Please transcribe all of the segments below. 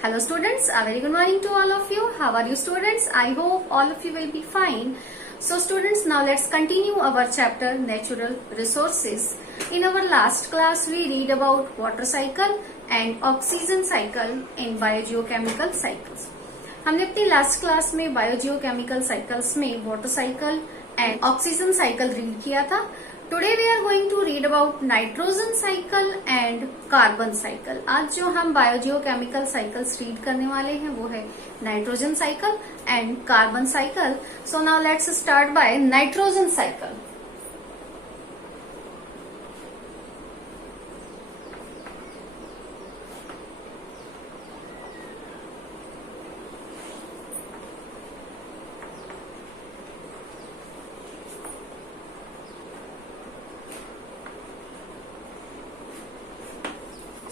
Hello students, a very good morning to all of you. How are you students? I hope all of you will be fine. So students, now let's continue our chapter Natural Resources. In our last class, we read about water cycle and oxygen cycle in biogeochemical cycles. हमने अपनी last class में biogeochemical cycles में water cycle and oxygen cycle read किया था. Today we are going to read about nitrogen cycle and carbon cycle. आज जो हम biogeochemical cycles read करने वाले हैं वो है nitrogen cycle and carbon cycle. So now let's start by nitrogen cycle.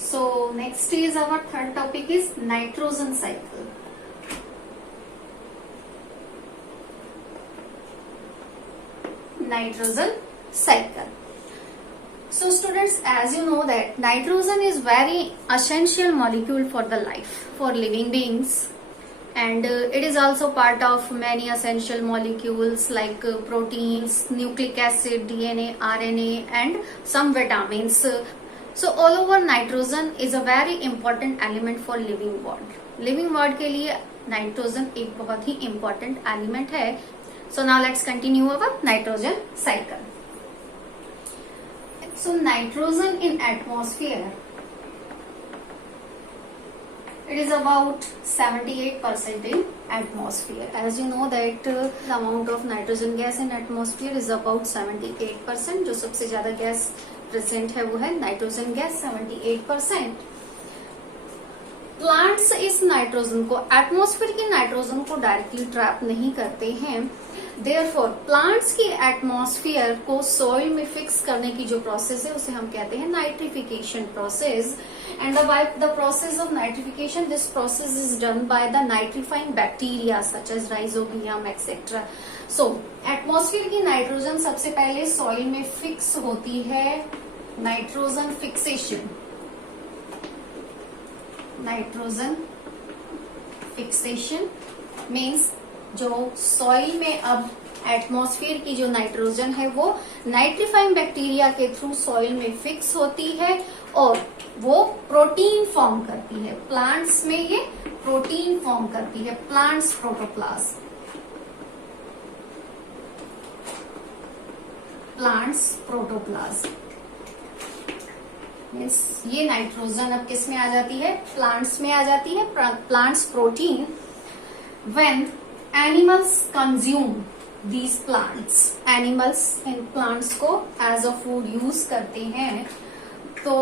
So next is our third topic is nitrogen cycle. Nitrogen cycle. So students, as you know that nitrogen is very essential molecule for the life, for living beings, and it is also part of many essential molecules like proteins, nucleic acid, DNA, RNA and some vitamins. So all over nitrogen is a very important element for living world. Living world के लिए nitrogen एक बहुत ही important element है. So now let's continue our nitrogen cycle. So nitrogen in atmosphere, it is about 78% in atmosphere. As you know that the amount of nitrogen gas in atmosphere is about 78%. जो सबसे ज्यादा gas present है वो है nitrogen gas 78%. Plants इस nitrogen को, atmosphere की nitrogen को डायरेक्टली ट्रैप नहीं करते हैं. देयरफॉर प्लांट्स की एटमॉस्फेयर को सॉइल में फिक्स करने की जो प्रोसेस है उसे हम कहते हैं nitrification process. And the process of nitrification, this process is done by the nitrifying bacteria such as rhizobium etcetera. So atmosphere की नाइट्रोजन सबसे पहले सॉइल में फिक्स होती है. Nitrogen fixation, nitrogen fixation means जो सॉइल में अब एटमॉस्फेयर की जो नाइट्रोजन है वो नाइट्रीफाइंग बैक्टीरिया के थ्रू सॉइल में फिक्स होती है और वो प्रोटीन फॉर्म करती है. प्लांट्स में ये प्रोटीन फॉर्म करती है, plants protoplasm. Plants protoplasm means ये नाइट्रोजन अब किस में आ जाती है, प्लांट्स में आ जाती है. Plants protein when animals consume these plants, animals इन प्लांट्स को एज अ फूड यूज करते हैं तो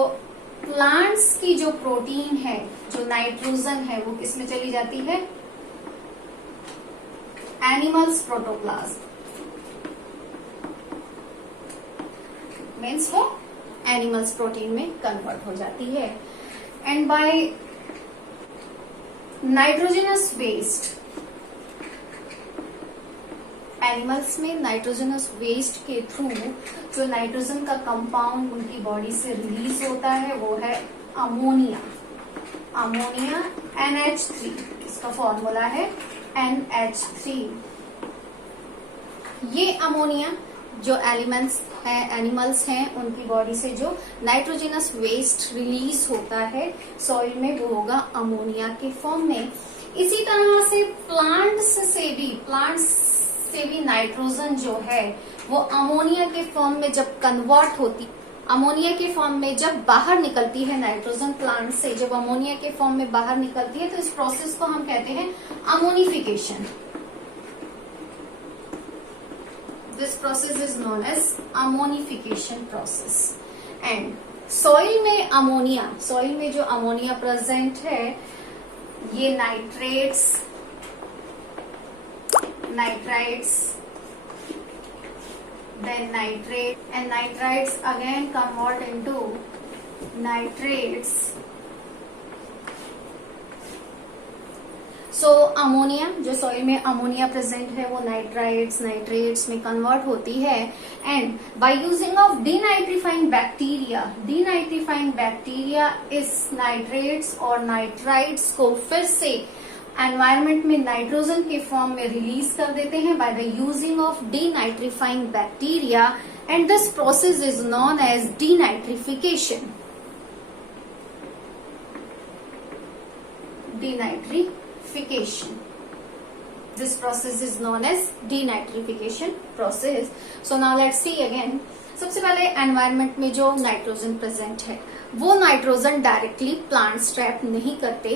प्लांट्स की जो प्रोटीन है, जो नाइट्रोजन है वो किस में चली जाती है, एनिमल्स प्रोटोप्लाज्म. मीन्स वो एनिमल्स प्रोटीन में कन्वर्ट हो जाती है. And by nitrogenous waste, animals में नाइट्रोजनस वेस्ट के थ्रू जो नाइट्रोजन का कंपाउंड उनकी बॉडी से रिलीज होता है वो है अमोनिया. अमोनिया NH3, इसका फॉर्मूला है NH3. ये अमोनिया जो एनिमल्स हैं उनकी बॉडी से जो नाइट्रोजनस वेस्ट रिलीज होता है सॉइल में वो होगा अमोनिया के फॉर्म में. इसी तरह से प्लांट्स से भी नाइट्रोजन जो है वो अमोनिया के फॉर्म में जब कन्वर्ट होती, अमोनिया के फॉर्म में जब बाहर निकलती है नाइट्रोजन प्लांट से, जब अमोनिया के फॉर्म में बाहर निकलती है तो इस प्रोसेस को हम कहते हैं ammonification. This process is known as ammonification process. And soil में अमोनिया, soil में जो अमोनिया प्रेजेंट है ये nitrates, then nitrate, and nitrites again convert into nitrates. So ammonia, जो सॉइल में अमोनिया प्रेजेंट है वो नाइट्रेट्स में कन्वर्ट होती है and bye using of denitrifying bacteria इस नाइट्रेट्स और नाइट्राइट्स को फिर से एनवायरमेंट में नाइट्रोजन के फॉर्म में रिलीज कर देते हैं by the using of denitrifying bacteria and this process is known as denitrification. This process is known as denitrification process. So now let's see again. सबसे पहले एनवायरनमेंट में जो नाइट्रोजन प्रेजेंट है वो नाइट्रोजन डायरेक्टली प्लांट्स ट्रैप नहीं करते।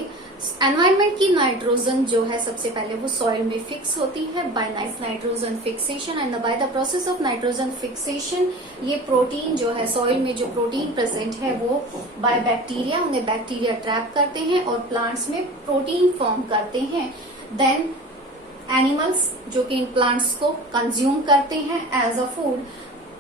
Environment की nitrogen जो है सबसे पहले वो सॉइल में फिक्स होती है by nitrogen fixation and by the process of nitrogen fixation ये प्रोटीन जो है सॉइल में जो प्रोटीन प्रेजेंट है वो बाय बैक्टीरिया उन्हें बैक्टीरिया ट्रैप करते हैं और प्लांट्स में प्रोटीन फॉर्म करते हैं। देन एनिमल्स जो कि इन प्लांट्स को कंज्यूम करते हैं एज अ फूड,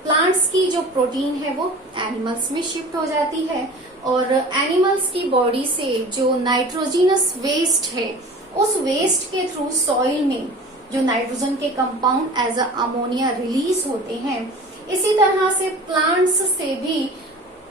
प्लांट्स की जो प्रोटीन है वो एनिमल्स में शिफ्ट हो जाती है और एनिमल्स की बॉडी से जो नाइट्रोजिनस वेस्ट है उस वेस्ट के थ्रू सॉइल में जो नाइट्रोजन के compound as a ammonia release होते हैं। इसी तरह से प्लांट्स से भी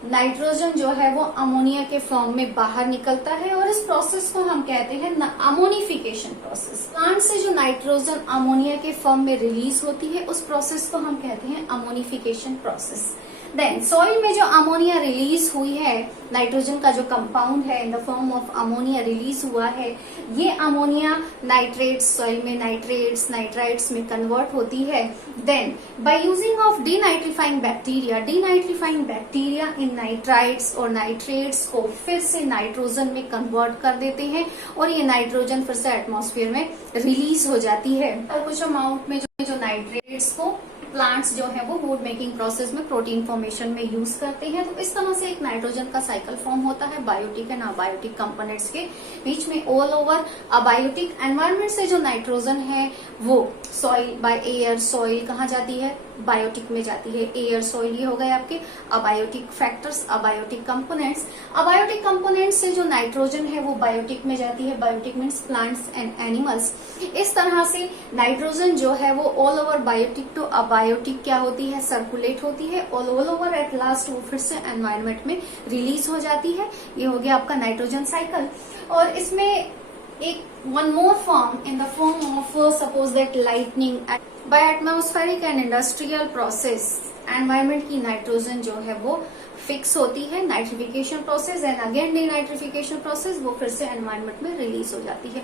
नाइट्रोजन जो है वो अमोनिया के फॉर्म में बाहर निकलता है और इस प्रोसेस को हम कहते हैं अमोनिफिकेशन प्रोसेस। प्लांट से जो नाइट्रोजन अमोनिया के फॉर्म में रिलीज होती है उस प्रोसेस को हम कहते हैं अमोनिफिकेशन प्रोसेस। देन सॉइल में जो अमोनिया रिलीज हुई है, नाइट्रोजन का जो कंपाउंड है in the form of ammonia release हुआ है, ये अमोनिया नाइट्रेट्स सॉइल में नाइट्राइट्स में कन्वर्ट होती है। Then by using of denitrifying bacteria इन नाइट्राइट्स और नाइट्रेट्स को फिर से नाइट्रोजन में कन्वर्ट कर देते हैं और ये नाइट्रोजन फिर से एटमॉस्फेयर में रिलीज हो जाती है और कुछ अमाउंट में जो नाइट्रेट्स को प्लांट्स जो है वो फूड मेकिंग प्रोसेस में प्रोटीन फॉर्मेशन में यूज करते हैं। तो इस तरह से एक नाइट्रोजन का साइकिल फॉर्म होता है बायोटिक एंड अबायोटिक कंपोनेंट्स के बीच में। ऑल ओवर अबायोटिक एनवायरनमेंट से जो नाइट्रोजन है वो सॉइल बाय एयर, सॉइल कहाँ जाती है, बायोटिक में जाती है। एयर, सॉइल ये हो गए आपके abiotic factors, abiotic components. Abiotic components से जो नाइट्रोजन है वो बायोटिक में जाती है। Biotic means plants and animals. इस तरह से नाइट्रोजन जो है वो all over biotic to abiotic क्या होती है, सर्कुलेट होती है और ऑल ओवर एट लास्ट वो फिर से एनवायरनमेंट में रिलीज हो जाती है। ये हो गया आपका नाइट्रोजन साइकिल। और इसमें एक one more form in the form of suppose that lightning by atmospheric and industrial process. Environment की नाइट्रोजन जो है वो फिक्स होती है, nitrification process and again denitrification process, वो फिर से एनवायरनमेंट में रिलीज हो जाती है।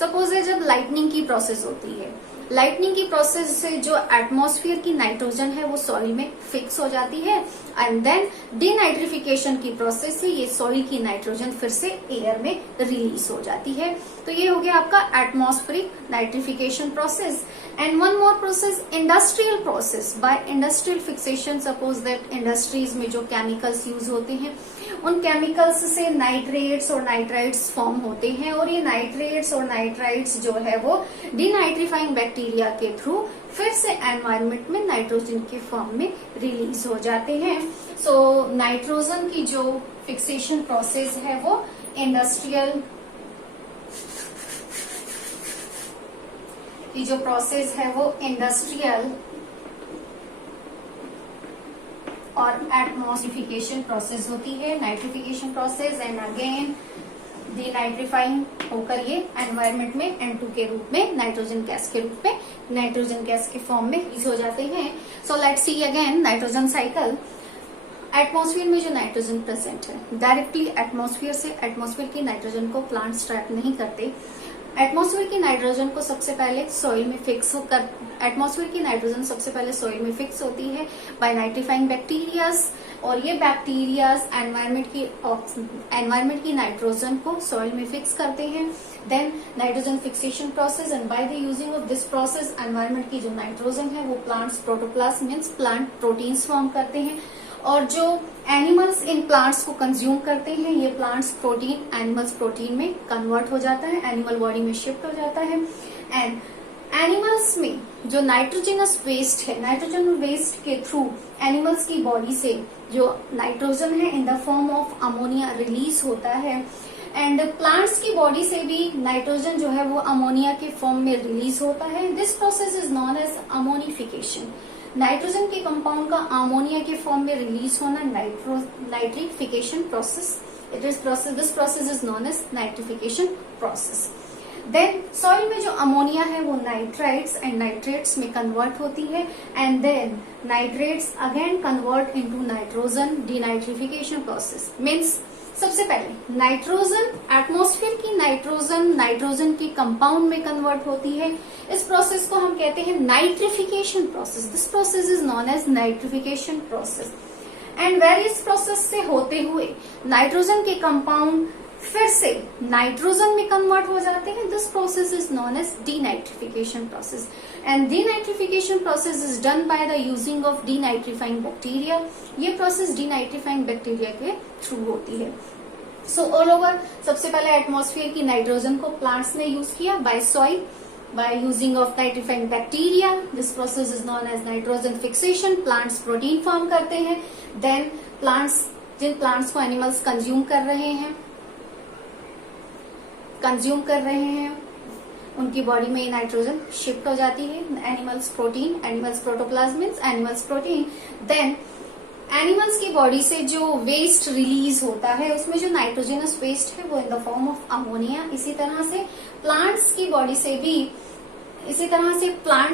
सपोज जब लाइटनिंग की प्रोसेस होती है, लाइटनिंग की प्रोसेस से जो एटमॉस्फेयर की नाइट्रोजन है वो सॉइल में फिक्स हो जाती है एंड देन डीनाइट्रिफिकेशन की प्रोसेस से ये सॉइल की नाइट्रोजन फिर से एयर में रिलीज हो जाती है। तो ये हो गया आपका atmospheric nitrification process. And one more process, industrial process. By industrial fixation, suppose that industries में जो केमिकल्स यूज होते हैं उन केमिकल्स से नाइट्रेट्स और नाइट्राइट्स फॉर्म होते हैं और ये नाइट्रेट्स और नाइट्राइट्स जो है वो डीनाइट्रीफाइंग बैक्टीरिया के थ्रू फिर से एनवायरनमेंट में नाइट्रोजन के फॉर्म में रिलीज हो जाते हैं। सो नाइट्रोजन की जो फिक्सेशन प्रोसेस है वो इंडस्ट्रियल की जो प्रोसेस है वो इंडस्ट्रियल और एटमॉस्फेरिफिकेशन प्रोसेस होती है, nitrification process and again denitrifying होकर ये एनवायरनमेंट में N2 के रूप में, नाइट्रोजन गैस के रूप में, नाइट्रोजन गैस के फॉर्म में रिलीज हो जाते हैं। So let's see again nitrogen cycle. Atmosphere में जो नाइट्रोजन प्रेजेंट है, डायरेक्टली एटमॉस्फेयर से एटमॉस्फेयर की नाइट्रोजन को प्लांट्स ट्रैप नहीं करते। एटमॉस्फेयर की नाइट्रोजन को सबसे पहले सॉइल में फिक्स होकर, एटमॉस्फेयर की नाइट्रोजन सबसे पहले सॉइल में फिक्स होती है बाय नाइट्रीफाइंग बैक्टीरियाज और ये बैक्टीरियाज एनवायरनमेंट की नाइट्रोजन को सॉइल में फिक्स करते हैं। Then nitrogen fixation process and by the using of this process environment की जो नाइट्रोजन है वो plants protoplast means plant proteins form करते हैं और जो एनिमल्स इन प्लांट्स को कंज्यूम करते हैं ये प्लांट्स प्रोटीन एनिमल्स प्रोटीन में कन्वर्ट हो जाता है, एनिमल बॉडी में शिफ्ट हो जाता है। एंड एनिमल्स में जो नाइट्रोजनस वेस्ट है, नाइट्रोजन वेस्ट के थ्रू एनिमल्स की बॉडी से जो नाइट्रोजन है in the form of ammonia release होता है एंड प्लांट्स की बॉडी से भी नाइट्रोजन जो है वो अमोनिया के फॉर्म में रिलीज होता है. This process is known as ammonification. Nitrogen के कंपाउंड का अमोनिया के फॉर्म में रिलीज होना nitrification process. This process is known as nitrification process. Then soil में जो अमोनिया है वो नाइट्राइट्स एंड नाइट्रेट्स में कन्वर्ट होती है and then nitrates again convert into nitrogen. Denitrification process means सबसे पहले नाइट्रोजन एटमॉस्फेयर की नाइट्रोजन की कंपाउंड में कन्वर्ट होती है. इस प्रोसेस को हम कहते हैं nitrification process. This process is known as nitrification process. And various process से होते हुए नाइट्रोजन के कंपाउंड फिर से नाइट्रोजन में कन्वर्ट हो जाते हैं. This process is known as denitrification process. And denitrification process is done by the using of denitrifying bacteria. ये प्रोसेस डीनाइट्रीफाइंग बैक्टीरिया के थ्रू होती है. सो ऑल ओवर सबसे पहले एटमॉस्फेयर की नाइट्रोजन को प्लांट्स ने यूज किया by soil by using of nitrifying bacteria. This process is known as nitrogen fixation. Plants protein form करते हैं. Then जिन plants को animals consume कर रहे हैं उनकी बॉडी में नाइट्रोजन शिफ्ट हो जाती है. Animals protoplasm means animals protein. Then animals की बॉडी से जो वेस्ट रिलीज होता है उसमें जो नाइट्रोजनस वेस्ट है वो in the form of ammonia. इसी तरह से प्लांट्स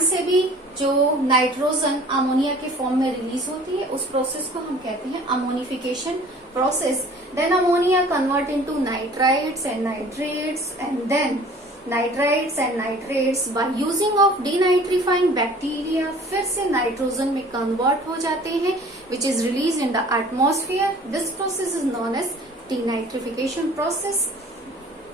से भी जो नाइट्रोजन अमोनिया के फॉर्म में रिलीज होती है उस प्रोसेस को हम कहते हैं ammonification process. Then ammonia convert into nitrites and nitrates and then nitrites and nitrates by using of denitrifying bacteria फिर से नाइट्रोजन में कन्वर्ट हो जाते हैं which is release in the atmosphere. This process is known as denitrification process.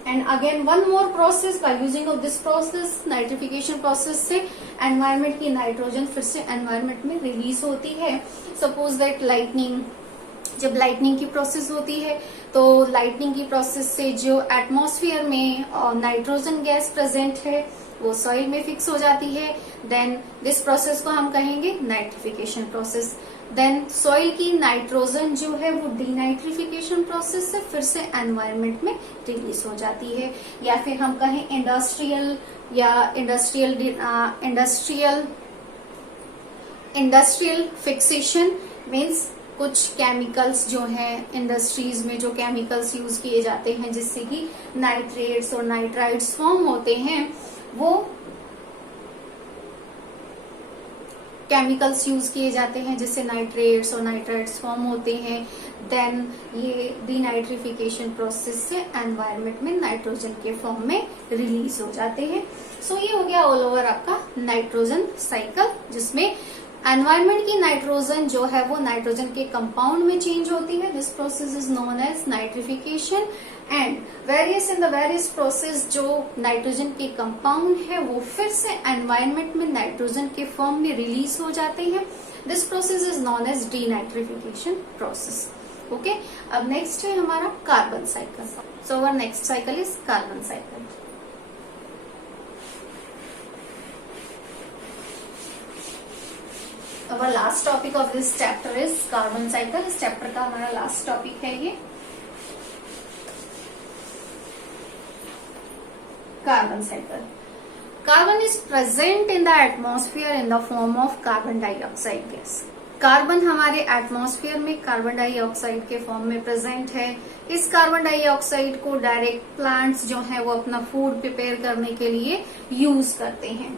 And again one more process by using of this process nitrification process से environment की nitrogen फिर से एनवायरमेंट में रिलीज होती है. सपोज दैट जब lightning की process होती है तो लाइटनिंग की प्रोसेस से जो एटमॉस्फेयर में नाइट्रोजन गैस प्रेजेंट है वो सॉइल में फिक्स हो जाती है. देन दिस प्रोसेस को हम कहेंगे नाइट्रिफिकेशन प्रोसेस. देन सॉइल की नाइट्रोजन जो है वो डीनाइट्रिफिकेशन प्रोसेस से फिर से एनवायरमेंट में रिलीज हो जाती है. या फिर हम कहें इंडस्ट्रियल फिक्सेशन मीन्स कुछ केमिकल्स जो हैं इंडस्ट्रीज में जो केमिकल्स यूज किए जाते हैं जिससे कि नाइट्रेट्स और नाइट्राइट्स फॉर्म होते हैं वो केमिकल्स यूज किए जाते हैं जिससे नाइट्रेट्स और नाइट्राइट्स फॉर्म होते हैं. देन ये डीनाइट्रिफिकेशन प्रोसेस से एनवायरमेंट में नाइट्रोजन के फॉर्म में रिलीज हो जाते हैं. सो ये हो गया ऑल ओवर आपका नाइट्रोजन साइकिल जिसमें एनवायरमेंट की नाइट्रोजन जो है वो नाइट्रोजन के कंपाउंड में चेंज होती है. This process is known as nitrification. And in the various process जो नाइट्रोजन के कंपाउंड है वो फिर से एनवायरमेंट में नाइट्रोजन के फॉर्म में रिलीज हो जाते हैं. This process is known as denitrification process. Okay, अब नेक्स्ट है हमारा carbon cycle. So our next cycle is carbon cycle. Our last topic of this chapter is carbon cycle. इस चैप्टर का हमारा लास्ट टॉपिक है ये carbon cycle. Carbon is present in the atmosphere in the form of carbon dioxide gas. Carbon हमारे atmosphere में carbon dioxide के form में present है. इस कार्बन डाइऑक्साइड को डायरेक्ट प्लांट्स जो है वो अपना फूड प्रिपेयर करने के लिए यूज करते हैं.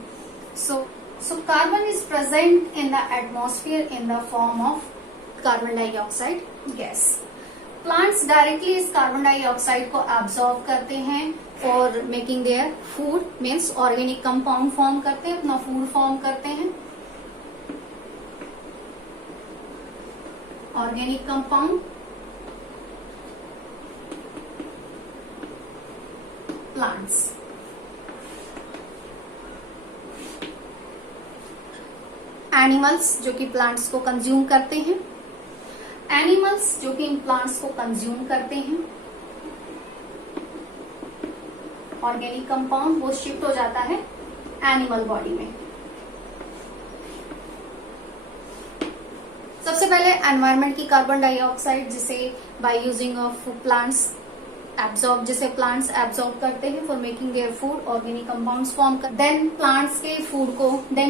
So carbon is present in the atmosphere in the form of carbon dioxide gas. Plants directly इस carbon dioxide को absorb करते हैं for making their food, means organic compound form करते हैं, अपना food form करते हैं. Organic compound, plants. एनिमल्स जो कि प्लांट्स को कंज्यूम करते हैं. एनिमल्स जो कि इन प्लांट्स को कंज्यूम करते हैं. ऑर्गेनिक कंपाउंड वो शिफ्ट हो जाता है एनिमल बॉडी में. सबसे पहले एनवायरनमेंट की कार्बन डाइऑक्साइड जिसे bye using of plants absorb, जैसे प्लांट्स एब्जॉर्ब करते हैं for making their food, organic compounds form कर, देन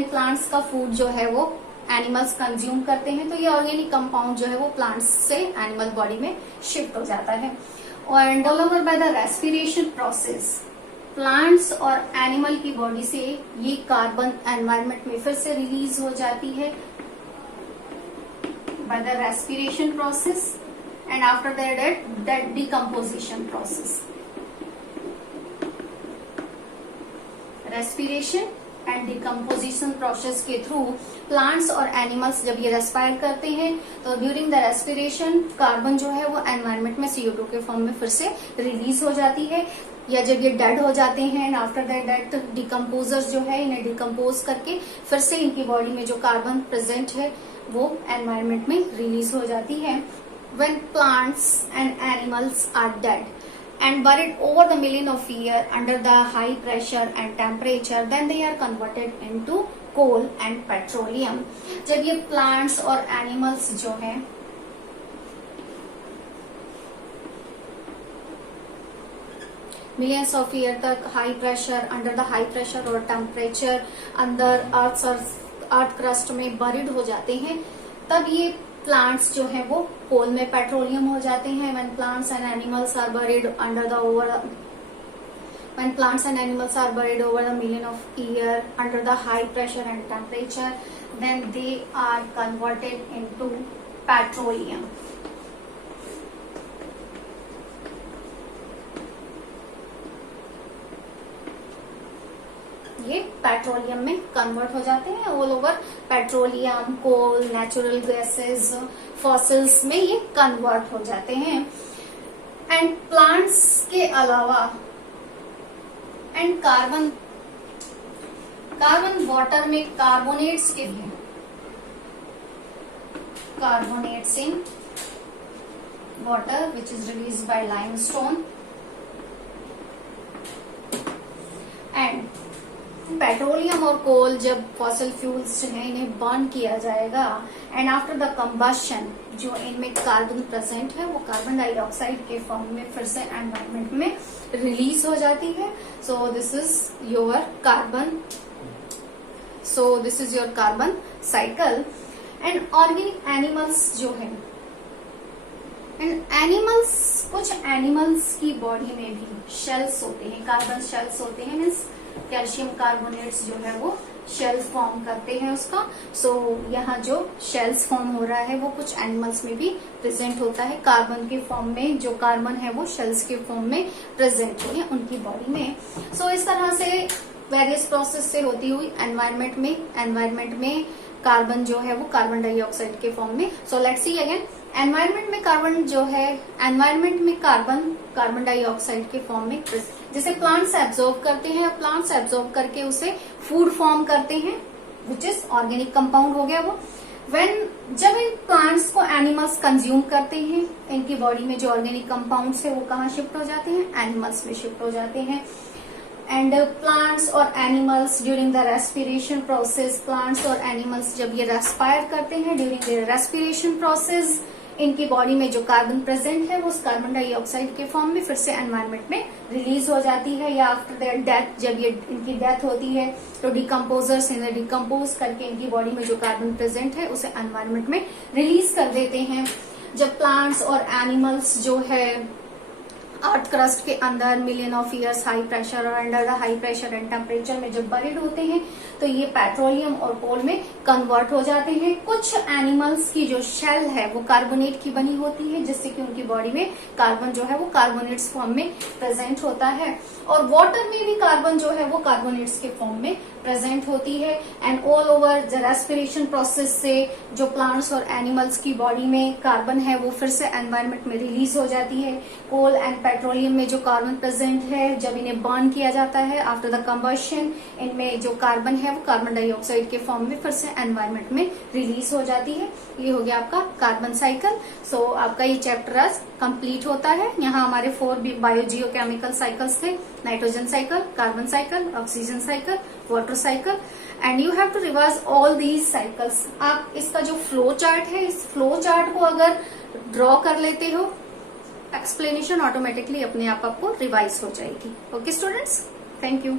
प्लांट्स का फूड जो है वो एनिमल्स कंज्यूम करते हैं, तो ये ऑर्गेनिक कंपाउंड जो है वो प्लांट्स से एनिमल बॉडी में शिफ्ट हो जाता है। और all over by the respiration process, plants और एनिमल की बॉडी से ये कार्बन एनवायरमेंट में फिर से रिलीज हो जाती है by the respiration process, and after that decomposition process. Respiration and decomposition process के थ्रू प्लांट्स और एनिमल्स जब ये रेस्पायर करते हैं तो ड्यूरिंग द रेस्पिरेशन कार्बन जो है वो एनवायरमेंट में CO2 के फॉर्म में फिर से रिलीज हो जाती है, या जब ये डेड हो जाते हैं एंड आफ्टर दैट डिकम्पोजर्स जो है इन्हें डिकम्पोज करके फिर से इनकी बॉडी में जो कार्बन प्रेजेंट है वो एनवायरमेंट में रिलीज हो जाती है। When plants and animals are dead and buried over the million of years under the high pressure and temperature, then they are converted into coal and petroleum. जब ये plants और animals जो है millions of years तक high pressure, under the high pressure और temperature अंदर earth crust में buried हो जाते हैं, तब ये प्लांट्स जो है वो कोल में पेट्रोलियम हो जाते हैं। when plants and animals are buried over the million of years under the high pressure and temperature, then they are converted into petroleum. ये पेट्रोलियम में कन्वर्ट हो जाते हैं। ऑल ओवर पेट्रोलियम, कोल, नेचुरल गैसेस, फॉसिल्स में ये convert हो जाते हैं। एंड प्लांट्स के अलावा एंड कार्बन वाटर में कार्बोनेट्स के भी, carbonates in water which is release by limestone, and petroleum और कोल जब फॉसिल फ्यूल्स जो है इन्हें बर्न किया जाएगा एंड आफ्टर द कंबशन जो इनमें कार्बन प्रेजेंट है वो कार्बन डाइऑक्साइड के फॉर्म में फिर से एनवायरमेंट में रिलीज हो जाती है। So this is your carbon cycle. And organic animals जो है, एंड एनिमल्स, कुछ एनिमल्स की बॉडी में भी शेल्स होते हैं, कार्बन शेल्स होते हैं, मीन्स कैल्शियम कार्बोनेट्स जो है वो शेल फॉर्म करते हैं उसका। सो यहाँ जो शेल्स फॉर्म हो रहा है वो कुछ एनिमल्स में भी प्रेजेंट होता है, कार्बन के फॉर्म में, जो कार्बन है वो शेल्स के फॉर्म में प्रेजेंट है उनकी बॉडी में। सो इस तरह से वेरियस प्रोसेस से होती हुई एनवायरमेंट में कार्बन जो है वो कार्बन डाइऑक्साइड के फॉर्म में। So let's see again, environment में कार्बन जो है, एनवायरमेंट में कार्बन डाइऑक्साइड के फॉर्म में जैसे प्लांट्स एब्जॉर्ब करते हैं, प्लांट्स एब्जॉर्ब करके उसे फूड फॉर्म करते हैं विच इज ऑर्गेनिक कंपाउंड हो गया वो। जब इन प्लांट्स को एनिमल्स कंज्यूम करते हैं, इनकी बॉडी में जो ऑर्गेनिक कंपाउंड्स है वो कहाँ शिफ्ट हो जाते हैं, एनिमल्स में शिफ्ट हो जाते हैं। एंड प्लांट्स और animals during the respiration process, plants और एनिमल्स जब ये रेस्पायर करते हैं ड्यूरिंग द रेस्पिरेशन प्रोसेस, इनकी बॉडी में जो कार्बन प्रेजेंट है वो उस कार्बन डाइऑक्साइड के फॉर्म में फिर से एनवायरमेंट में रिलीज हो जाती है, या आफ्टर देयर डेथ, जब ये इनकी डेथ होती है तो डिकम्पोजर्स इन्हें डिकम्पोज करके इनकी बॉडी में जो कार्बन प्रेजेंट है उसे एनवायरमेंट में रिलीज कर देते हैं। जब प्लांट्स और एनिमल्स जो है अर्थ क्रस्ट के अंदर million of years high pressure और under the high pressure and temperature में जब बरीड होते हैं तो ये पेट्रोलियम और कोल में कन्वर्ट हो जाते हैं। कुछ एनिमल्स की जो शेल है वो कार्बोनेट की बनी होती है, जिससे कि उनकी बॉडी में कार्बन जो है वो कार्बोनेट्स फॉर्म में प्रेजेंट होता है, और वाटर में भी कार्बन जो है वो कार्बोनेट्स के फॉर्म में प्रेजेंट होती है। And all over the respiration process से जो प्लांट्स और एनिमल्स की बॉडी में कार्बन है वो फिर से एनवायरमेंट में रिलीज हो जाती है। कोल एंड पेट्रोलियम में जो कार्बन प्रेजेंट है, जब इन्हें बर्न किया जाता है आफ्टर द कंबशन, इनमें जो कार्बन है वो कार्बन डाइऑक्साइड के फॉर्म में फिर से एनवायरमेंट में रिलीज हो जाती है। ये हो गया आपका कार्बन साइकिल। सो आपका ये चैप्टर आज कंप्लीट होता है। यहाँ हमारे 4 बायोजियोकेमिकल साइकिल्स थे, nitrogen cycle, carbon cycle, oxygen cycle, water cycle, and you have to revise all these cycles. आप इसका जो फ्लो चार्ट है, इस फ्लो चार्ट को अगर ड्रॉ कर लेते हो एक्सप्लेनेशन ऑटोमेटिकली अपने आप आपको रिवाइज हो जाएगी। Okay students, thank you.